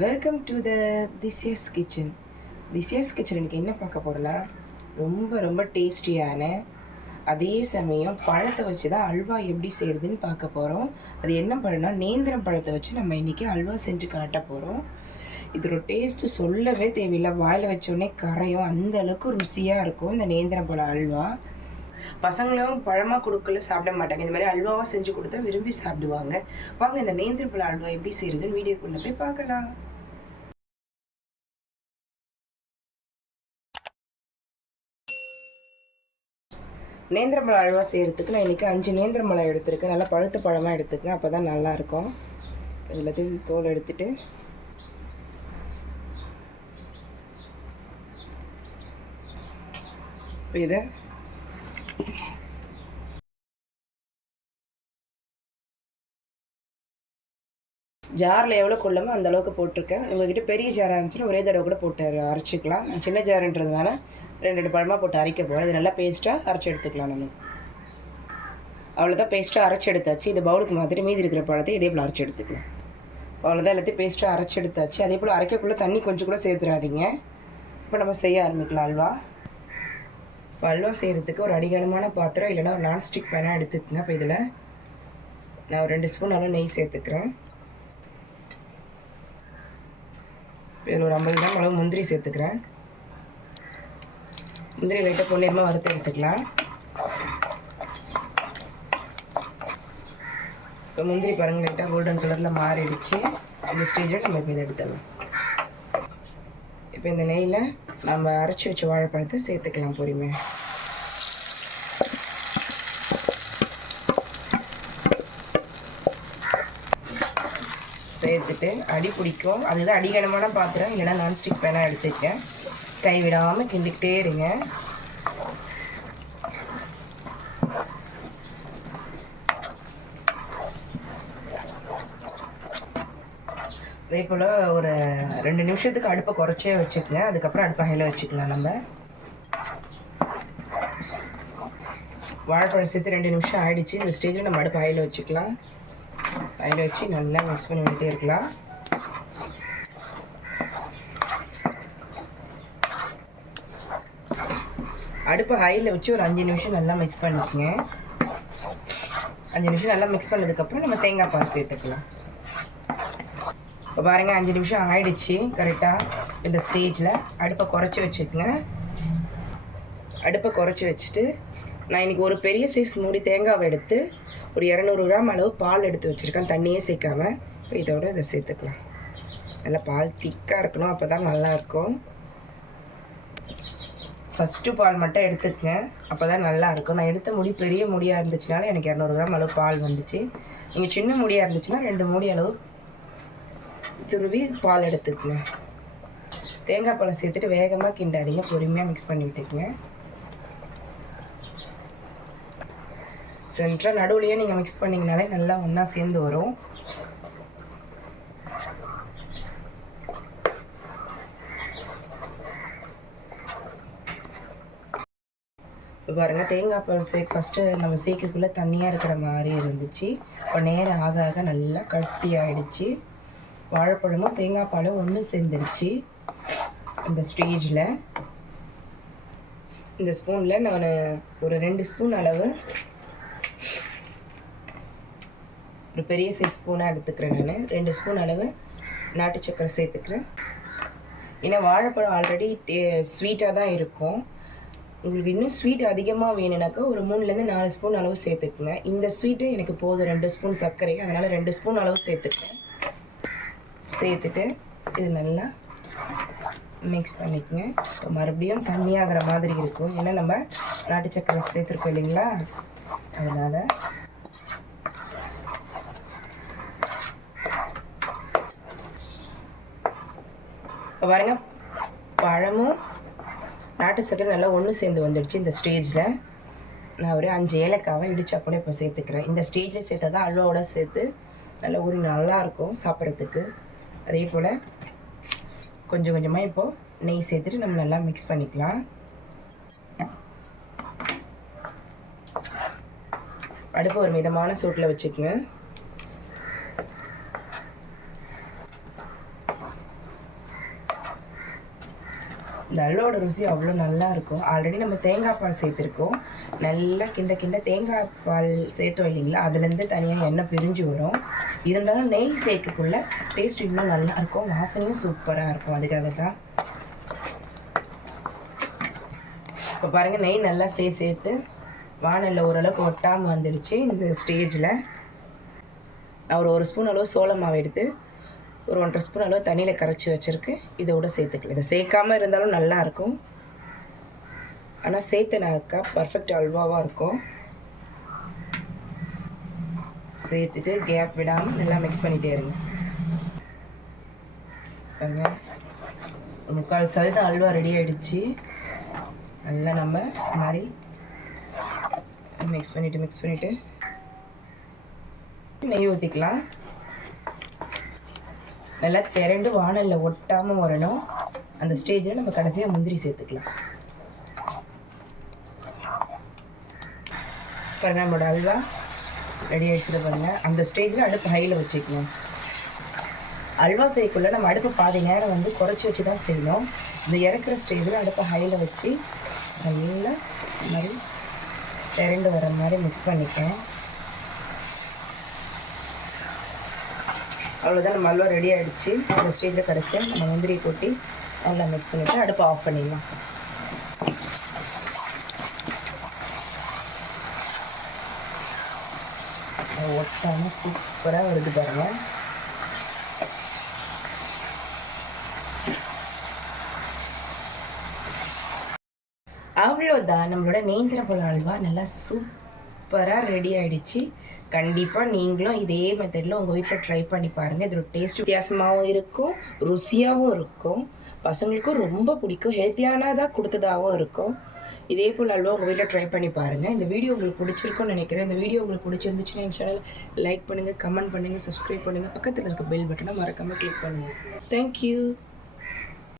Welcome to this kitchen. Kitchen எனக்கு என்ன பார்க்க போகிறேன்னா, ரொம்ப ரொம்ப டேஸ்டியான, அதே சமயம் பழத்தை வச்சு தான் அல்வா எப்படி செய்கிறதுன்னு பார்க்க போகிறோம். அது என்ன பழம்னா, நேந்திரம் பழத்தை வச்சு நம்ம இன்றைக்கி அல்வா செஞ்சு காட்ட போகிறோம். இதோட டேஸ்ட்டு சொல்லவே தேவையில்லை, வாயில் வச்சோடனே கரையும், அந்த அளவுக்கு ருசியாக இருக்கும் இந்த நேந்திரம் பழ அல்வா. பசங்களும் பழமாக கொடுக்கல சாப்பிட மாட்டாங்க, இந்த மாதிரி அல்வாவாக செஞ்சு கொடுத்தா விரும்பி சாப்பிடுவாங்க. வாங்க இந்த நேந்திரம் பழ அல்வா எப்படி செய்கிறதுன்னு வீடியோக்குள்ளே போய் பார்க்கலாம். நேந்திரம்பழம் அல்வா செய்கிறதுக்கு நான் இன்றைக்கி 5 நேந்திரம்பழம் எடுத்துருக்கேன். நல்லா பழுத்த பழமாக எடுத்துக்கேன், அப்போ தான் நல்லாயிருக்கும். எல்லாத்தையும் தோல் எடுத்துட்டு இதை ஜாரில் எவ்வளோ கொள்ளுமோ அந்த அளவுக்கு போட்டிருக்கேன். உங்கள்கிட்ட பெரிய ஜாராக இருந்துச்சுன்னா ஒரே தடவை கூட போட்டு அரைச்சிக்கலாம். நான் சின்ன ஜாருன்றதுனால 2 பழமாக போட்டு அரைக்க போகிறேன். இது நல்லா பேஸ்ட்டாக அரைச்சி எடுத்துக்கலாம். நம்ம அவ்வளோதான், பேஸ்ட்டாக அரைச்சி எடுத்தாச்சு. இது பவுலுக்கு மாதிரி மீதி இருக்கிற பழத்தை இதே போல் அரைச்சி எடுத்துக்கலாம். அவ்வளோதான், எல்லாத்தையும் பேஸ்ட்டாக அரைச்சி எடுத்தாச்சு. அதே போல் அரைக்கக்குள்ளே தண்ணி கொஞ்சம் கூட சேர்த்துடாதீங்க. இப்போ நம்ம செய்ய ஆரம்பிக்கலாம் அல்வா. இப்போ அல்வா செய்கிறதுக்கு ஒரு அடிகனமான பாத்திரம் இல்லைனா ஒரு நான்ஸ்டிக் பேனாக எடுத்துக்கோங்க. இப்போ இதில் நான் ஒரு 2 ஸ்பூன் அளவு நெய் சேர்த்துக்கிறேன். இதில் ஒரு 50 கிராம் அளவு முந்திரி சேர்த்துக்கிறேன். முந்திரி லைட்டாக பொன்னிறமாக வறுத்து எடுத்துக்கலாம். இப்போ முந்திரி பாருங்கள், லைட்டாக கோல்டன் கலரில் மாறிடுச்சு. இந்த ஸ்டேஜில் நம்ம இப்போ இதை எடுத்துடலாம். இப்போ இந்த நெய்யில் நம்ம அரைச்சி வச்ச வாழைப்பழத்தை சேர்த்துக்கலாம் பொறுமையாக. சேர்த்துட்டு அடி பிடிக்கும், அதுதான் அடிகனமான பாத்திரம் இல்லைனா நான்ஸ்டிக் பேனாக எடுத்துக்கேன். கை விடாமல் கிண்டிக்கிட்டே இருங்க. அதே போல் ஒரு 2 நிமிஷத்துக்கு அடுப்பை குறைச்சே வச்சுக்கங்க. அதுக்கப்புறம் அடுப்பை ஹையில் வச்சுக்கலாம். நம்ம வாழைப்பழம் சேர்த்து 2 நிமிஷம் ஆகிடுச்சு. இந்த ஸ்டேஜில் நம்ம அடுப்பை ஹையில் வச்சுக்கலாம். ஹையில் வச்சு நல்லா மிக்ஸ் பண்ணி விட்டுட்டே இருக்கலாம். அடுப்பை ஹையில் வச்சு ஒரு 5 நிமிஷம் நல்லா மிக்ஸ் பண்ணிக்கோங்க. 5 நிமிஷம் நல்லா மிக்ஸ் பண்ணதுக்கப்புறம் நம்ம தேங்காய் பால் சேர்த்துக்கலாம். இப்போ பாருங்கள், 5 நிமிஷம் ஆகிடுச்சு கரெக்டாக. இந்த ஸ்டேஜில் அடுப்பை குறைச்சி வச்சுக்கோங்க. அடுப்பை குறைச்சி வச்சுட்டு நான் இன்றைக்கி ஒரு பெரிய சைஸ் மூடி தேங்காவை எடுத்து ஒரு 200 கிராம் அளவு பால் எடுத்து வச்சுருக்கேன், தண்ணியே சேர்க்காமல். இப்போ இதோட இதை சேர்த்துக்கலாம். நல்லா பால் திக்காக இருக்கணும், அப்போ தான் நல்லாயிருக்கும். ஃபஸ்ட்டு பால் மட்டும் எடுத்துக்கங்க, அப்போ தான் நல்லாயிருக்கும். நான் எடுத்த முடி பெரிய முடியாக இருந்துச்சுனால எனக்கு 200 கிராம் அளவு பால் வந்துச்சு. நீங்கள் சின்ன முடியாக இருந்துச்சுன்னா 2 மூடி அளவு துருவி பால் எடுத்துக்கங்க. தேங்காய் பாலை சேர்த்துட்டு வேகமாக கிண்டாதீங்க, பொறுமையாக மிக்ஸ் பண்ணி விட்டுக்குங்க. சென்ட்ராக நடுவுலையே நீங்கள் மிக்ஸ் பண்ணிங்கனாலே நல்லா ஒன்றா சேர்ந்து வரும். இப்போ பாருங்கள், தேங்காய் பால் ஃபஸ்ட்டு நம்ம சேர்க்கக்குள்ளே தண்ணியாக இருக்கிற மாதிரி இருந்துச்சு. இப்போ நேரம் ஆக ஆக நல்லா கட்டி ஆகிடுச்சு. வாழைப்பழமும் தேங்காய் பாலும் ஒன்று சேர்ந்துடுச்சு. இந்த ஸ்டேஜில் இந்த ஸ்பூனில் நான் ஒரு 2 ஸ்பூன் அளவு, ஒரு பெரிய சைஸ் ஸ்பூனாக எடுத்துக்கிறேன். நான் 2 ஸ்பூன் அளவு நாட்டு சக்கரை சேர்த்துக்கிறேன். ஏன்னா வாழைப்பழம் ஆல்ரெடி ஸ்வீட்டாக தான் இருக்கும். உங்களுக்கு இன்னும் ஸ்வீட் அதிகமாக வேணும்னாக்கா ஒரு 3லேருந்து 4 ஸ்பூன் அளவு சேர்த்துக்குங்க. இந்த ஸ்வீட்டு எனக்கு போதும் 2 ஸ்பூன் சர்க்கரை, அதனால் 2 ஸ்பூன் அளவு சேர்த்துக்கிறேன். சேர்த்துட்டு இது நல்லா மிக்ஸ் பண்ணிக்கோங்க. இப்போ மறுபடியும் தண்ணியாகிற மாதிரி இருக்கும், ஏன்னா நம்ம நாட்டு சக்கரை சேர்த்துருக்கோம் இல்லைங்களா, அதனால். இப்போ பாருங்க, பழமும் நாட்டு சக்கரை நல்லா ஒன்று சேர்ந்து வந்துடுச்சு. இந்த ஸ்டேஜில் நான் ஒரு 5 ஏலக்காவை இடிச்சா கூட இப்போ சேர்த்துக்கிறேன். இந்த ஸ்டேஜில் சேர்த்தா தான் அல்வாவோட சேர்த்து நல்லா ஊறி நல்லாயிருக்கும் சாப்பிட்றதுக்கு. அதே போல் கொஞ்சம் கொஞ்சமாக இப்போது நெய் சேர்த்துட்டு நம்ம நல்லா மிக்ஸ் பண்ணிக்கலாம். அடுப்பு ஒரு மிதமான சூட்டில் வச்சுக்கோங்க. இந்த அல்வாவோட ருசி அவ்வளோ நல்லா இருக்கும். ஆல்ரெடி நம்ம தேங்காய் பால் சேர்த்துருக்கோம். நல்லா கிண்ட தேங்காய் பால் சேர்த்தோம் இல்லைங்களா, அதுலேருந்து தனியாக எண்ணெய் பிரிஞ்சு வரும். இருந்தாலும் நெய் சேர்க்கக்குள்ள டேஸ்ட் இன்னும் நல்லாயிருக்கும், வாசனையும் சூப்பராக இருக்கும். அதுக்காக தான் இப்போ பாருங்கள், நெய் நல்லா சேர்த்து வானலில் ஓரளவுக்கு ஒட்டாமல் வந்துடுச்சு. இந்த ஸ்டேஜில் நான் ஒரு ஸ்பூன் அளவு சோள மாவு எடுத்து ஒரு 1.5 ஸ்பூன் அளவு தண்ணியில் கரைச்சி வச்சுருக்கு. இதோட சேர்த்துக்கலாம். இதை சேர்க்காமல் இருந்தாலும் நல்லாயிருக்கும், ஆனால் சேர்த்தனாக்கா பர்ஃபெக்ட் அல்வாவாக இருக்கும். சேர்த்துட்டு கேப் விடாமல் நல்லா மிக்ஸ் பண்ணிகிட்டே இருங்க. 3/4% அல்வா ரெடி ஆகிடுச்சு. நல்லா நம்ம இந்த மாதிரி மிக்ஸ் பண்ணிவிட்டு நெய் ஊற்றிக்கலாம். நல்லா திரண்டு வானலில் ஒட்டாமல் வரணும். அந்த ஸ்டேஜில் நம்ம கடைசியாக முந்திரி சேர்த்துக்கலாம். இப்போ நம்மளோட அல்வா ரெடி ஆகிடுச்சுட்டு பாருங்கள். அந்த ஸ்டேஜில் அடுப்பு ஹையில் வச்சுக்கணும். அல்வா செய்யக்குள்ளே நம்ம அடுப்பு பாதி நேரம் வந்து குறைச்சி வச்சு தான் செய்யணும். இந்த இறக்குற ஸ்டேஜில் அடுப்பை ஹையில் வச்சு நல்லா இந்த மாதிரி திரண்டு வர மாதிரி மிக்ஸ் பண்ணிக்கேன். அவ்வளோதான், நம்ம அல்வா ரெடி ஆகிடுச்சு. அந்த ஸ்டேஜில் கடைசியாக நம்ம முந்திரியை கொட்டி நல்லா மிக்ஸ் பண்ணிவிட்டு அடுப்பை ஆஃப் பண்ணிடலாம். ஒட்டாமல் சூப்பராக வருது பாருங்கள். அவ்வளோதான், நம்மளோட நேந்திர பழ அல்வா நல்லா சூப்பராக ரெடி ஆகிடுச்சு. கண்டிப்பாக நீங்களும் இதே மெத்தடில் உங்கள் வீட்டில் ட்ரை பண்ணி பாருங்கள். இதோட டேஸ்ட் வித்தியாசமாகவும் இருக்கும், ருசியாகவும் இருக்கும், பசங்களுக்கும் ரொம்ப பிடிக்கும், ஹெல்த்தியானதாக கொடுத்ததாகவும் இருக்கும். இதே போல் அல்வா உங்கள் வீட்டில் ட்ரை பண்ணி பாருங்கள். இந்த வீடியோ உங்களுக்கு பிடிச்சிருக்குன்னு நினைக்கிறேன். இந்த வீடியோ உங்களுக்கு பிடிச்சிருந்துச்சுன்னா எங்கள் சேனல் லைக் பண்ணுங்கள், கமெண்ட் பண்ணுங்கள், சப்ஸ்கிரைப் பண்ணுங்கள், பக்கத்தில் இருக்க பெல் பட்டனை மறக்காமல் கிளிக் பண்ணுங்கள். தேங்க்யூ.